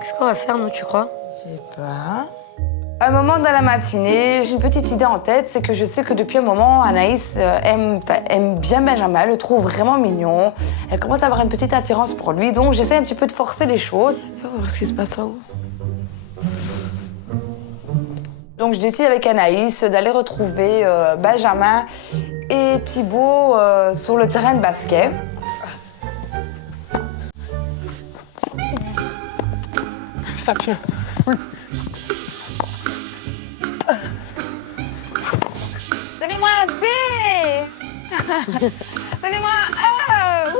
Qu'est-ce qu'on va faire, nous, tu crois? Je sais pas. À un moment dans la matinée, j'ai une petite idée en tête, c'est que je sais que depuis un moment, Anaïs aime bien Benjamin, elle le trouve vraiment mignon. Elle commence à avoir une petite attirance pour lui, donc j'essaie un petit peu de forcer les choses. On va voir ce qui se passe en haut. Donc je décide avec Anaïs d'aller retrouver Benjamin et Thibaut sur le terrain de basket. Ça tient. Donnez-moi un B. Donnez-moi un E.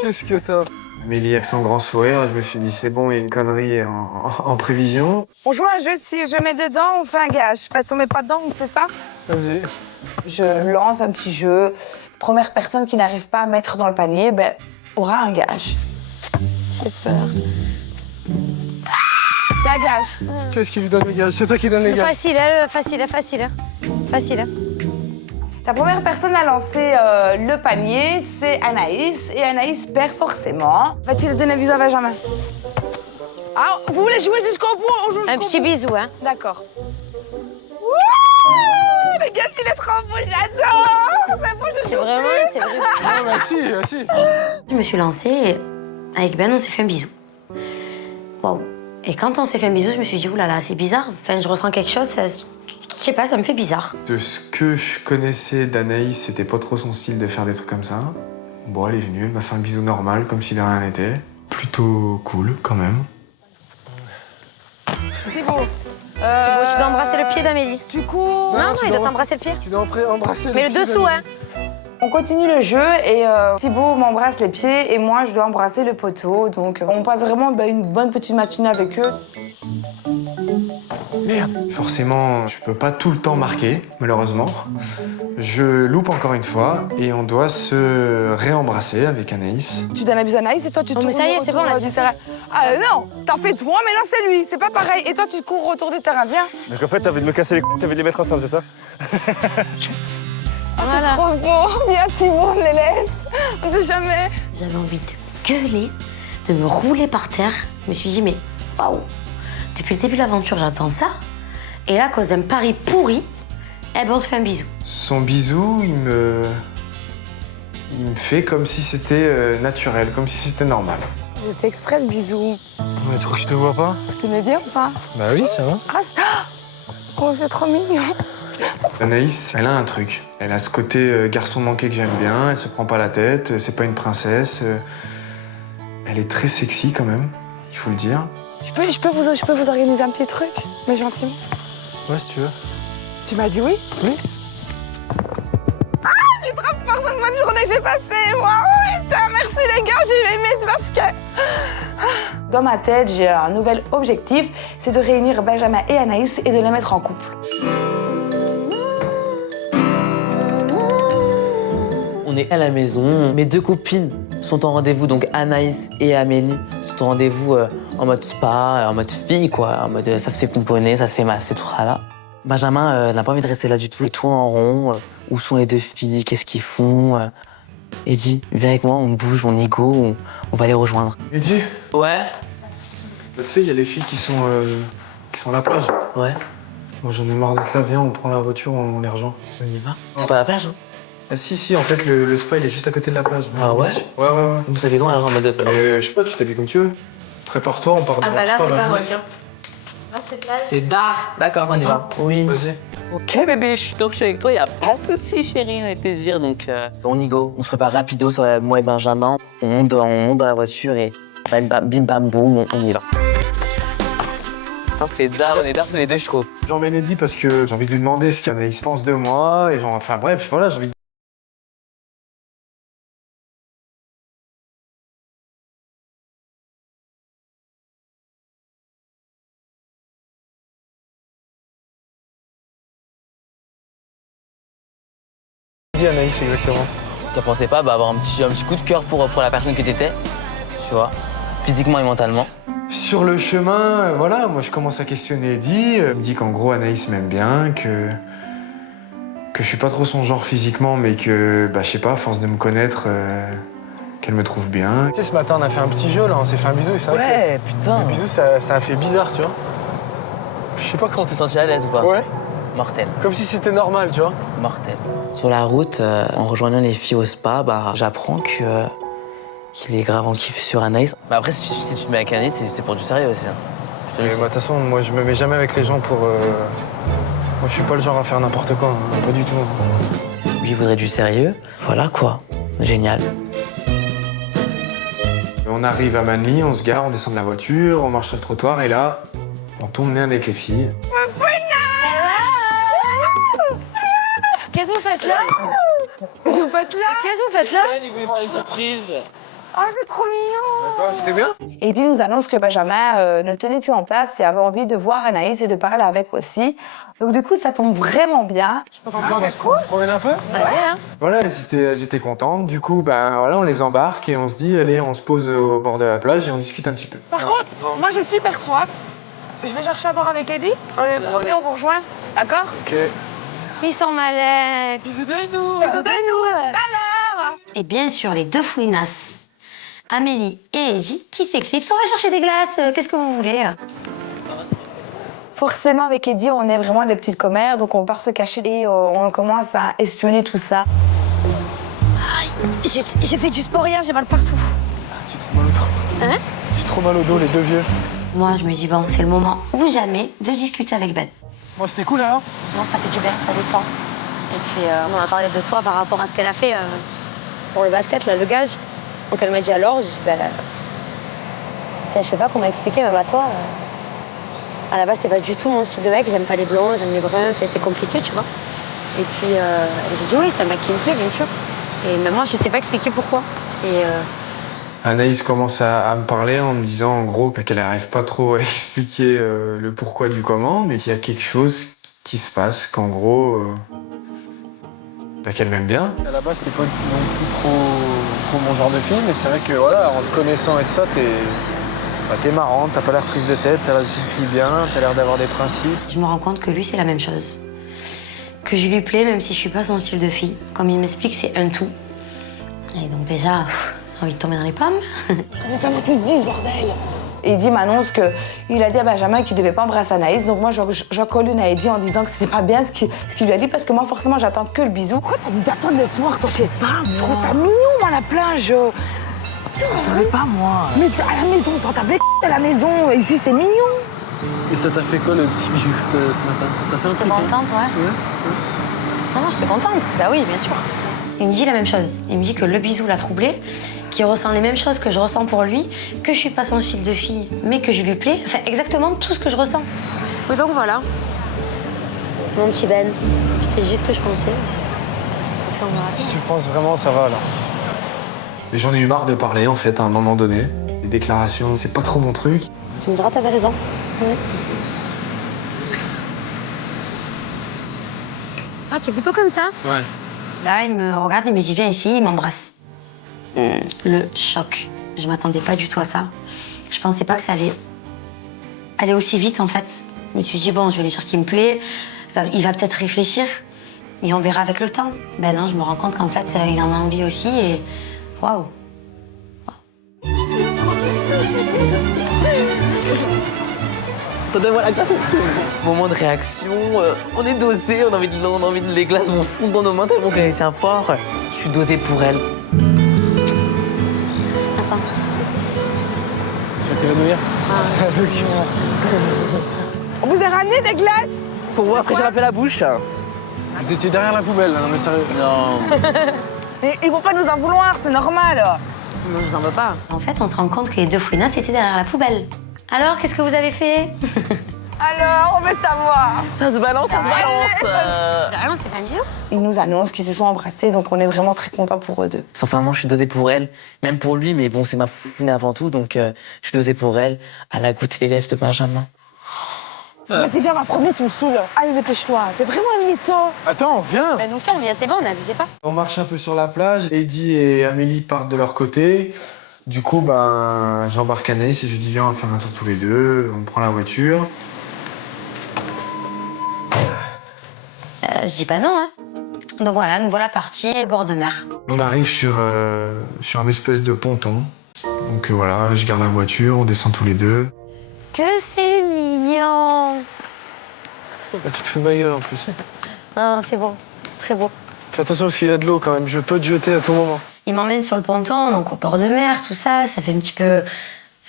Qu'est-ce que t'as? Amélie, avec son grand sourire, je me suis dit, c'est bon, il y a une connerie en prévision. On joue à un jeu, si je mets dedans, on fait un gage. Enfin, si on met pas dedans, on fait ça. Vas-y. Je lance un petit jeu. Première personne qui n'arrive pas à mettre dans le panier, ben, aura un gage. J'ai peur. C'est un gage. Qu'est-ce qui lui donne les gars? C'est toi qui donne les gars. Facile, facile. Facile. La première personne à lancer le panier, c'est Anaïs. Et Anaïs perd forcément. Va-t-il donner un bisou à Benjamin? Ah, vous voulez jouer jusqu'au bout? On joue Un jusqu'au petit bout. bisou, hein. D'accord. Wouh! Le gage, il est trop beau, j'adore! C'est beau, je C'est joue vraiment... Ah bah si. Je me suis lancée et avec Ben, on s'est fait un bisou. Waouh. Et quand on s'est fait un bisou, je me suis dit, oulala, c'est bizarre. Enfin, je ressens quelque chose, ça... je sais pas, ça me fait bizarre. De ce que je connaissais d'Anaïs, c'était pas trop son style de faire des trucs comme ça. Bon, elle est venue, elle m'a fait un bisou normal, comme si de rien n'était. Plutôt cool, quand même. C'est beau. Tu dois embrasser le pied d'Amélie. Du coup, Non, il doit t'embrasser le pied. Tu dois embrasser Mais le pied dessous, hein. on continue le jeu et Thibaut m'embrasse les pieds et moi, je dois embrasser le poteau. Donc, on passe vraiment une bonne petite matinée avec eux. Merde. Forcément, je peux pas tout le temps marquer, malheureusement. Je loupe encore une fois et on doit se réembrasser avec Anaïs. Tu donnes un bisou à Anaïs et toi, tu Oh, tournes mais ça y est, c'est autour bon, là, du tu terrain. Ah non, t'en fais toi, mais non, c'est lui. C'est pas pareil. Et toi, tu cours autour du terrain. Viens. Donc en fait, t'avais de me casser les couilles, t'avais de les mettre ensemble, c'est ça? Voilà. Trop beau. Viens, Thibaut, on les laisse. On sait jamais. J'avais envie de gueuler, de me rouler par terre. Je me suis dit, mais waouh, depuis le début de l'aventure, j'attends ça. Et là, à cause d'un pari pourri, eh ben, on se fait un bisou. Son bisou, il me fait comme si c'était naturel, comme si c'était normal. J'ai fait exprès le bisou. Ouais, tu crois que je te vois pas? T'aimais bien ou pas? Bah oui, ça va. Ah, oh, c'est trop mignon. Anaïs, elle a un truc. Elle a ce côté garçon manqué que j'aime bien, elle se prend pas la tête, c'est pas une princesse. Elle est très sexy quand même, il faut le dire. Je peux vous organiser un petit truc, mais gentiment. Ouais, si tu veux. Tu m'as dit oui? Oui. Ah, j'ai trop peur, c'est une bonne journée que j'ai passée, moi. Oh, putain, merci les gars, j'ai aimé ce basket. Dans ma tête, j'ai un nouvel objectif, c'est de réunir Benjamin et Anaïs et de les mettre en couple. On est à la maison, mes deux copines sont en rendez-vous, donc Anaïs et Amélie sont en rendez-vous en mode spa, en mode fille, quoi, en mode ça se fait pomponner, ça se fait masser, tout ça là. Benjamin n'a pas envie de rester là du tout, il tourne en rond, où sont les deux filles, qu'est-ce qu'ils font Eddie, viens avec moi, on bouge, on y go, on va les rejoindre. Eddie, Ouais. tu sais, il y a les filles qui sont à la plage. Ouais, Moi j'en ai marre d'être là, viens, on prend la voiture, on les rejoint. on y va. C'est pas la plage, hein? Ah si, en fait, le spa, il est juste à côté de la plage. Ah ouais? Ouais. Vous savez quoi, alors en mode... Je sais pas, tu t'habilles comme tu veux. Prépare-toi, on part de là, c'est pas voiture. Là, c'est là. C'est dark. D'accord, on y va. Oui. Vas-y. Ok bébé, je suis avec toi, y a pas de soucis chérie, avec plaisir, donc on y go. On se prépare rapido sur moi et Benjamin, on monte dans la voiture et bim bam boum, on y va. C'est dark, on est dark tous les deux je trouve. J'emmène Eddie parce que j'ai envie de lui demander ce qu'il pense de moi, et genre, enfin bref, voilà, j'ai envie de... Dis Anaïs, exactement. T'en pensais pas avoir un petit coup de cœur pour la personne que t'étais, tu vois, physiquement et mentalement. Sur le chemin, voilà, moi je commence à questionner Eddie. Il me dit qu'en gros Anaïs m'aime bien, que je suis pas trop son genre physiquement, mais que, je sais pas, à force de me connaître, qu'elle me trouve bien. Tu sais, ce matin, on a fait un petit jeu, là, on s'est fait un bisou et ça. Ouais, putain. Le bisou, ça a fait bizarre, tu vois. Je sais pas comment Tu t'es senti à l'aise ou pas? Ouais, Mortel. comme si c'était normal, tu vois. Mortel. Sur la route, en rejoignant les filles au spa, bah, j'apprends qu'il est grave en kiff sur Anaïs. Mais après, si tu te mets avec Anaïs, c'est pour du sérieux aussi. Hein. Je te le Mais dis. moi, de toute façon, moi, je me mets jamais avec les gens pour. Moi, je suis pas le genre à faire n'importe quoi, hein, pas du tout. Lui, il voudrait du sérieux. Voilà quoi. Génial. On arrive à Manly, on se gare, on descend de la voiture, on marche sur le trottoir et là, on tombe nez avec les filles. Qu'est-ce que vous faites là? Vous faites là? Qu'est-ce que vous faites là? Il voulait faire une surprise. Oh, c'est trop mignon. C'était bien? Et il nous annonce que Benjamin ne tenait plus en place et avait envie de voir Anaïs et de parler avec aussi. Donc du coup, ça tombe vraiment bien. On se promène un peu? Voilà, elles étaient contentes. Du coup, ben voilà, on les embarque et on se dit, allez, on se pose au bord de la plage et on discute un petit peu. Par contre, moi j'ai super soif. Je vais chercher à boire avec Eddie. Et on vous rejoint. D'accord? Ok. Ils sont malins. Bisous de nous. Bisous de nous. Et bien sûr, les deux fouinasses, Amélie et Eddie, qui s'éclipsent. On va chercher des glaces. Qu'est-ce que vous voulez? Forcément, avec Eddie, on est vraiment des petites commères, donc on part se cacher et on commence à espionner tout ça. J'ai fait du sport hier, j'ai mal partout. J'ai trop mal au dos. Hein? J'ai trop mal au dos, les deux vieux. Moi, je me dis, bon, c'est le moment ou jamais de discuter avec Ben. Bon, c'était cool alors? Non, ça fait du bien, ça détend. Et puis, on a parlé de toi par rapport à ce qu'elle a fait pour le basket, là, le gage. Donc, elle m'a dit alors, je dis, ben, je sais pas comment expliquer, même à toi. À la base, c'était pas du tout mon style de mec. J'aime pas les blonds, j'aime les bruns, c'est compliqué, tu vois. Et puis, j'ai dit oui, c'est un mec qui me plaît, bien sûr. Et même moi, je sais pas expliquer pourquoi. C'est. Anaïs commence à me parler en me disant en gros qu'elle n'arrive pas trop à expliquer le pourquoi du comment, mais qu'il y a quelque chose qui se passe, qu'en gros, qu'elle m'aime bien. À la base, c'était pas non plus trop mon genre de fille, mais c'est vrai que voilà, en te connaissant et tout ça, t'es marrante, t'as pas l'air prise de tête, t'as l'air d'une fille bien, t'as l'air d'avoir des principes. Je me rends compte que lui, c'est la même chose. Que je lui plais, même si je suis pas son style de fille. Comme il m'explique, c'est un tout. Et donc déjà, j'ai envie de tomber dans les pommes. Mais ça faut qu'ils se disent, bordel. Eddie m'annonce qu'il a dit à Benjamin qu'il devait pas embrasser Anaïs. Donc moi, j'en colline à Eddie en disant que c'était pas bien ce qu'il lui a dit. Parce que moi, forcément, j'attends que le bisou. Pourquoi t'as dit d'attendre le soir? T'en sais pas, je trouve ça mignon, moi, la plage. Je savais pas, moi. Mais à la maison, sans taper à la maison. Ici, c'est mignon. Et ça t'a fait quoi le petit bisou ce matin? Ça fait un J'étais truc, hein? contente, ouais. Non, j'étais contente. Bah oui, bien sûr. Il me dit la même chose. Il me dit que le bisou l'a troublé, qu'il ressent les mêmes choses que je ressens pour lui, que je suis pas son style de fille, mais que je lui plais. Enfin, exactement tout ce que je ressens. Et donc voilà. Mon petit Ben, c'était juste ce que je pensais. Et puis on verra. Si tu le penses vraiment, ça va alors. Et j'en ai eu marre de parler en fait à un moment donné. Les déclarations, c'est pas trop mon truc. Tu me diras, t'avais raison. Ouais. Ah, tu es plutôt comme ça? Ouais. Là, il me regarde, il me dit viens ici, il m'embrasse. Le choc. Je m'attendais pas du tout à ça. Je pensais pas que ça allait aller aussi vite en fait. Je me suis dit bon, je vais lui dire qu'il me plaît. Il va peut-être réfléchir et on verra avec le temps. Ben non, je me rends compte qu'en fait, il en a envie aussi et waouh. Donne-moi la glace. Moment de réaction, on est dosé, on a envie de les glaces vont fondre dans nos mains tellement qu'elle tient fort. Je suis dosé pour elle. Attends. Tu vas t'évanouir? On vous a ramené des glaces. Pour vous rafraîchir un peu la bouche. Vous étiez derrière la poubelle, là, non mais sérieux. Non. Et ils vont pas nous en vouloir, c'est normal. Non, je vous en veux pas. En fait, on se rend compte que les deux fouinasses étaient derrière la poubelle. Alors, qu'est-ce que vous avez fait? Alors, on veut savoir. Ça se balance, ça se balance. Rien, on s'est fait un bisou. Ils nous annoncent qu'ils se sont embrassés, donc on est vraiment très contents pour eux deux. Sincèrement, je suis dosé pour elle, même pour lui, mais bon, c'est ma fouine avant tout, donc je suis dosé pour elle. Elle a goûté les lèvres de Benjamin. Vas-y, viens, ma promis, tu me saoules. Allez, dépêche-toi. T'es vraiment un mytho. Attends, viens. Ben, nous aussi, on vient, c'est bon, on n'abusait pas. On marche un peu sur la plage. Eddie et Amélie partent de leur côté. Du coup, ben, j'embarque Anaïs et je lui dis viens, on va faire un tour tous les deux. On prend la voiture. Je dis pas non, hein. Donc voilà, nous voilà partis au bord de mer. On arrive sur un espèce de ponton. Donc voilà, je garde la voiture, on descend tous les deux. Que c'est mignon! Bah, tu te fous de ma gueule en plus. Non, c'est beau, très beau. Fais attention parce qu'il y a de l'eau quand même, je peux te jeter à tout moment. Il m'emmène sur le ponton, donc au bord de mer, tout ça, ça fait un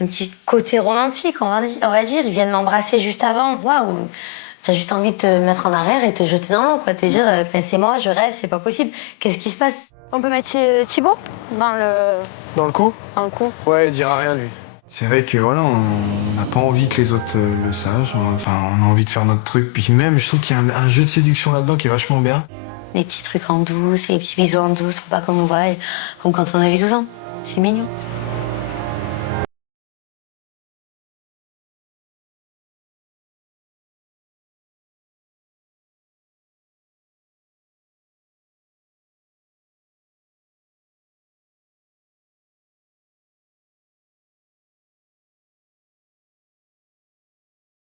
petit côté romantique, on va dire. Ils viennent m'embrasser juste avant. Waouh! T'as juste envie de te mettre en arrière et te jeter dans l'eau, quoi. Te dire, c'est moi, je rêve, c'est pas possible. Qu'est-ce qui se passe? On peut mettre Thibaut dans le Dans le coup? Ouais, il dira rien lui. C'est vrai que voilà, on n'a pas envie que les autres le sachent. Enfin, on a envie de faire notre truc. Puis même, je trouve qu'il y a un jeu de séduction là-dedans qui est vachement bien. Les petits trucs en douce, les petits bisous en douce, faut pas qu'on nous voie, comme quand on avait 12 ans. C'est mignon.